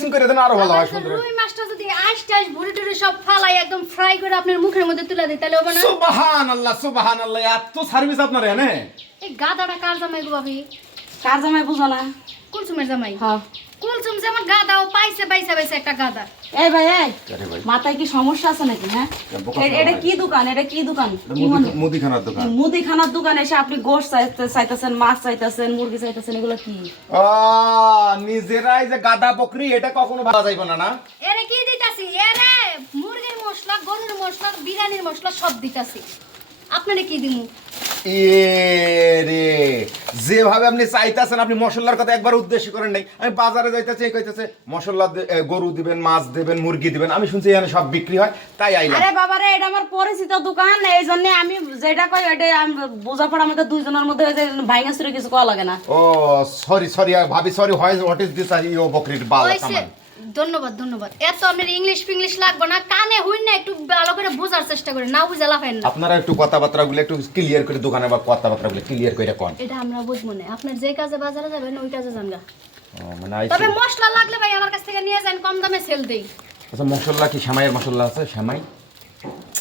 করে দেন আরো ভালো হয় সুন্দর। রুই মাছটা যদি আইস ভুড়ি টুড়ি সব ফালাই একদম ফ্রাই করে আপনার মুখের মধ্যে তুলে দিই তাহলে হবে না? সুবহানাল্লাহ সুবহানাল্লাহ, এত সার্ভিস আপনার এনে। এই গাদাটা কার জামাই গো ভাবি? কার জামাই বুঝো না? কুলসুমের জামাই। হ্যাঁ। কুলসুম যেমন গাদাও পাইছে একটা গাদা। এই ভাই এই আরে ভাই, মাথায় কি সমস্যা আছে নাকি? হ্যাঁ, এটা কি দোকান? এটা কি দোকান? কি মনে? মুদিখানার দোকান। মুদিখানার দোকানে এসে আপনি গোশত চাইতেছেন, মাছ চাইতেছেন, মুরগি চাইতেছেন, এগুলো কি? নিজেরাই যে গাদা বকরি, এটা কখনো ভালো যাইব না। না এরে কি দিতাছি? এরে মুরগির মশলা, গরুর মশলা, বিরিয়ানির মশলা সব দিতাছি। আপনারে কি দিমু? রে যেভাবে আপনি চাইতেছেন, আপনি মশলার কথা একবার উদ্দেশ্য করেন নাই। আমি বাজারে যাইতেছি, এই কইতেছে মশলা গরু দিবেন, মাছ দিবেন, মুরগি দিবেন। আমি শুনছি এখানে সব বিক্রি হয়, তাই আইলাম। আরে বাবা রে, এটা আমার পরিচিত দোকান, এই জন্য আমি যেটা কই ওইটা বোঝাপড়া আমাদের দুইজনের মধ্যে ভাইঙ্গা চুরে কিছু কওয়া লাগে না। ও সরি সরি ভাবি, sorry. What is this you বকরির বাল হইছে। সামান? ধন্যবাদ। এত আপনার ইংলিশ ফিংলিশ লাগবে না, কানে হই না, একটু ভালো করে বোঝার চেষ্টা করেন, না বুঝা লাফেন না। আপনারা একটু কথাবার্তাগুলো একটু ক্লিয়ার করে, দোকানে বা কথাবার্তাগুলো ক্লিয়ার করে কোন। এটা আমরা বুঝবো না। আপনার যে কাজে বাজারে যাবেন ওই কাজে যান গা। মানে তবে মশলা লাগলে ভাই আমার কাছ থেকে নিয়ে যান, কম দামে সেল দেই। আচ্ছা, মশলা কি সেমাইয়ের মশলা আছে? সেমাই